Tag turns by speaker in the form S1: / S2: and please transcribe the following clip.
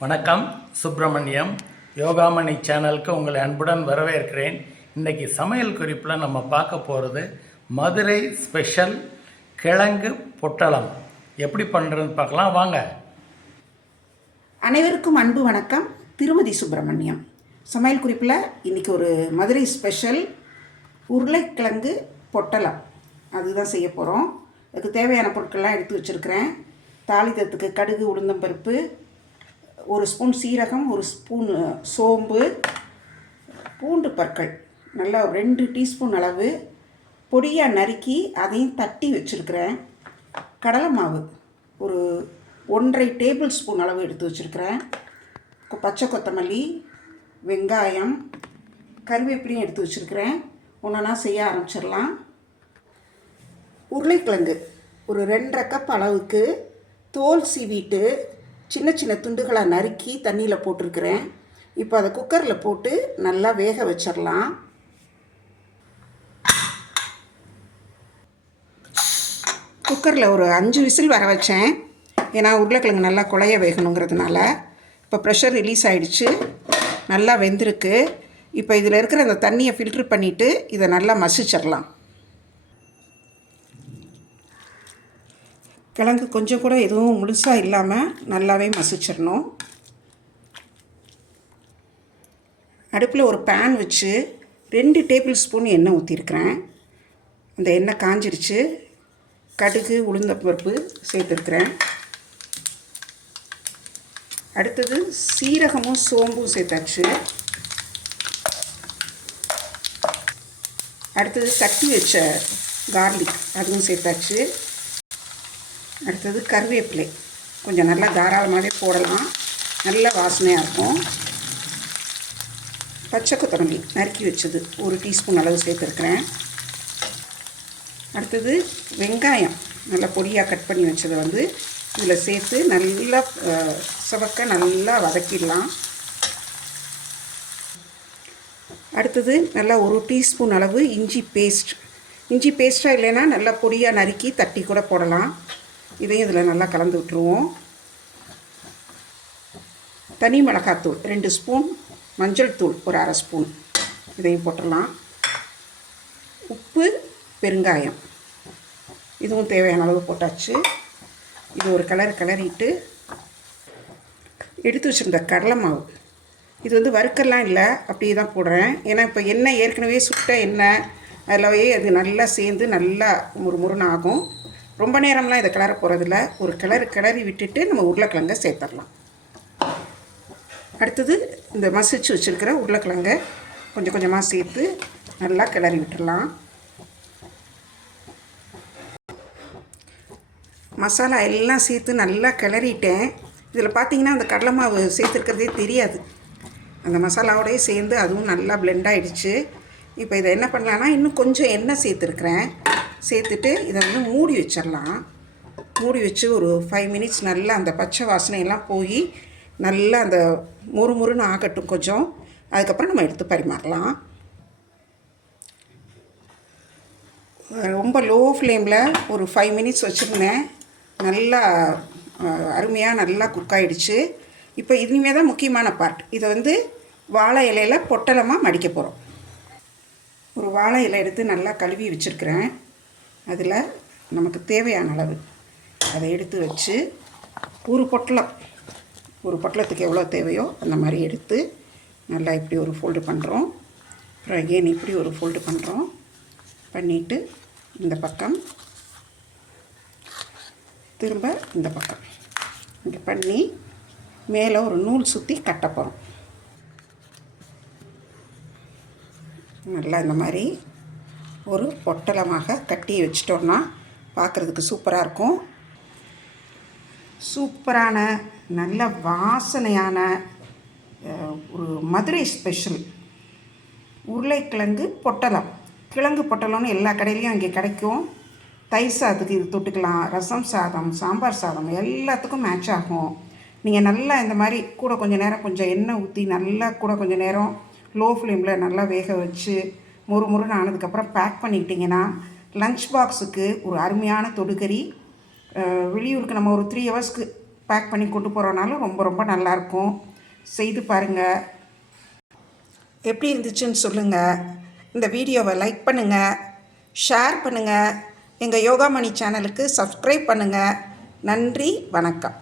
S1: வணக்கம் சுப்பிரமணியம். யோகாமணி சேனலுக்கு உங்களை அன்புடன் வரவேற்கிறேன். இன்றைக்கி சமையல் குறிப்பில் நம்ம பார்க்க போகிறது மதுரை ஸ்பெஷல் கிழங்கு பொட்டலம். எப்படி பண்ணுறதுன்னு பார்க்கலாம். வாங்க.
S2: அனைவருக்கும் அன்பு வணக்கம். திருமதி சுப்பிரமணியம். சமையல் குறிப்பில் இன்றைக்கி ஒரு மதுரை ஸ்பெஷல் உருளைக்கிழங்கு பொட்டலம். அதுதான் செய்ய போகிறோம் அதுக்கு தேவையான பொருட்கள்லாம் எடுத்து வச்சுருக்கிறேன். தாளித்தத்துக்கு கடுகு உளுந்தம்பருப்பு ஒரு ஸ்பூன் சீரகம் ஒரு ஸ்பூன் சோம்பு பூண்டு பற்கள். நல்லா ரெண்டு டீஸ்பூன் அளவு. பொடியாக நறுக்கி அதையும் தட்டி வச்சுருக்கிறேன். கடலை மாவு. ஒரு ஒன்றரை டேபிள் ஸ்பூன் அளவு எடுத்து வச்சுருக்கிறேன். பச்சை கொத்தமல்லி வெங்காயம் கருவேப்பிலையும் எடுத்து வச்சுருக்கிறேன். ஒன்றா செய்ய ஆரம்பிச்சிடலாம். உருளைக்கிழங்கு. ஒரு ரெண்டரை கப் அளவுக்கு தோல் சீவிட்டு சின்ன சின்ன துண்டுகளாக நறுக்கி தண்ணியில் போட்டிருக்கிறேன். இப்போ அதை குக்கரில் போட்டு நல்லா வேக வச்சிடலாம். குக்கரில் ஒரு அஞ்சு விசில் வர வச்சேன். ஏன்னா உருளைக்கிழங்கு நல்லா குழைய வேகணுங்கிறதுனால இப்போ ப்ரெஷர் ரிலீஸ் ஆகிடுச்சு நல்லா வெந்திருக்கு. இப்போ இதில் இருக்கிற அந்த தண்ணியை ஃபில்ட்ரு பண்ணிவிட்டு இதை நல்லா மசிச்சிடலாம். கிழங்கு கொஞ்சம் கூட எதுவும் முழுசாக இல்லாமல் நல்லாவே மசிச்சிடணும். அடுப்பில் ஒரு பேன் வச்சு ரெண்டு டேபிள் ஸ்பூன் எண்ணெய் ஊற்றிருக்கிறேன் அந்த எண்ணெய் காஞ்சிருச்சு. கடுகு உளுந்தப்பருப்பு சேர்த்துருக்குறேன். அடுத்தது சீரகமும் சோம்பும் சேர்த்தாச்சு. அடுத்தது தட்டி வச்ச கார்லிக் அதுவும் சேர்த்தாச்சு. அடுத்தது கருவேப்பிலை. கொஞ்சம் நல்லா தாராளமாகவே போடலாம். நல்ல வாசனையாக இருக்கும். பச்சை கொத்தமல்லி நறுக்கி வச்சது. ஒரு டீஸ்பூன் அளவு சேர்த்துருக்குறேன். அடுத்தது வெங்காயம். நல்லா பொடியாக கட் பண்ணி வச்சதை வந்து இதில் சேர்த்து நல்லா அஹ், சிவக்க நல்லா வதக்கிடலாம். அடுத்தது நல்லா ஒரு டீஸ்பூன் அளவு இஞ்சி பேஸ்ட். இஞ்சி பேஸ்ட்டாக இல்லைன்னா நல்லா பொடியாக நறுக்கி தட்டி கூட போடலாம். இதையும் இதில் நல்லா கலந்து விட்டுருவோம். தனி மிளகாத்தூள் ரெண்டு ஸ்பூன் மஞ்சள் தூள் ஒரு அரை ஸ்பூன். இதையும் போட்டுடலாம். உப்பு பெருங்காயம். இதுவும் தேவையான அளவு போட்டாச்சு. இது ஒரு கலர் கிளறிட்டு எடுத்து வச்சுருந்த கடலை மாவு. இது வந்து வறுக்கெல்லாம் இல்லை அப்படியே தான் போடுறேன். ஏன்னா இப்போ எண்ணெய் ஏற்கனவே சுட்ட எண்ணெய் அதிலவே அது நல்லா சேர்ந்து நல்லா முறுமுறுன்னு ஆகும். ரொம்ப நேரம்லாம் இதை கிளற போகிறதில்ல ஒரு கிளறு கிளறி விட்டுட்டு நம்ம உருளைக்கிழங்க சேர்த்துடலாம். அடுத்தது இந்த மசிச்சு வச்சுருக்கிற உருளைக்கிழங்கை கொஞ்சம் கொஞ்சமாக சேர்த்து நல்லா கிளறி விட்டுடலாம். மசாலா எல்லாம் சேர்த்து நல்லா கிளறிட்டேன். இதில் பார்த்தீங்கன்னா அந்த கடலை மாவு சேர்த்துருக்கிறதே தெரியாது. அந்த மசாலாவோடய சேர்ந்து அதுவும் நல்லா ப்ளெண்ட் ஆகிடுச்சு இப்போ இதை என்ன பண்ணலான்னா இன்னும் கொஞ்சம் எண்ணெய் சேர்த்துருக்குறேன். சேர்த்துட்டு இதை வந்து மூடி வச்சிடலாம். மூடி வச்சு ஒரு ஃபைவ் மினிட்ஸ் நல்லா அந்த பச்சை வாசனையெல்லாம் போய் நல்லா அந்த முறுமுறுன்னு ஆகட்டும் கொஞ்சம். அதுக்கப்புறம் நம்ம எடுத்து பரிமாறலாம். ரொம்ப லோ ஃப்ளேமில் ஒரு ஃபைவ் மினிட்ஸ் வச்சுருந்தேன். நல்லா அருமையாக நல்லா குக் ஆகிடுச்சு இப்போ இனிமே தான் முக்கியமான பார்ட் இதை வந்து வாழை இலையில் பொட்டலமாக மடிக்க போகிறோம் ஒரு வாழை இலை எடுத்து நல்லா கழுவி வச்சுருக்கிறேன். அதில் நமக்கு தேவையான அளவு. அதை எடுத்து வச்சு ஒரு பொட்டலம். ஒரு பொட்டலத்துக்கு எவ்வளோ தேவையோ அந்த மாதிரி எடுத்து நல்லா இப்படி ஒரு ஃபோல்டு பண்ணுறோம் அப்புறம் அகெயின் இப்படி ஒரு ஃபோல்டு பண்ணுறோம் பண்ணிவிட்டு இந்த பக்கம் திரும்ப இந்த பக்கம். இப்படி பண்ணி மேலே ஒரு நூல் சுற்றி கட்ட போகிறோம் நல்லா இந்த மாதிரி ஒரு பொட்டலமாக கட்டி வச்சிட்டோன்னா பார்க்குறதுக்கு சூப்பராக இருக்கும். சூப்பரான நல்ல வாசனையான ஒரு மதுரை ஸ்பெஷல் உருளைக்கிழங்கு பொட்டலம். கிழங்கு பொட்டலம்னு எல்லா கடையிலையும் இங்கே கிடைக்கும். தயிர் சாதத்துக்கு இது தொட்டுக்கலாம். ரசம் சாதம் சாம்பார் சாதம் எல்லாத்துக்கும் மேட்ச் ஆகும். நீங்கள் நல்லா இந்த மாதிரி கூட கொஞ்சம் நேரம் கொஞ்சம் எண்ணெய் ஊற்றி நல்லா கூட கொஞ்சம் நேரம் லோ ஃப்ளேமில் நல்லா வேக வச்சு முறு முறுன்னு ஆனதுக்கப்புறம் பேக் பண்ணிக்கிட்டிங்கன்னா லஞ்ச் பாக்ஸுக்கு ஒரு அருமையான தொடுகறி வெளியூருக்கு நம்ம ஒரு த்ரீ ஹவர்ஸ்க்கு பேக் பண்ணி கொண்டு போகிறோனாலும் ரொம்ப ரொம்ப நல்லாயிருக்கும். செய்து பாருங்கள் எப்படி இருந்துச்சுன்னு சொல்லுங்கள் இந்த வீடியோவை லைக் பண்ணுங்கள் ஷேர் பண்ணுங்கள் எங்கள் யோகாமணி சேனலுக்கு சப்ஸ்கிரைப் பண்ணுங்கள் நன்றி வணக்கம்.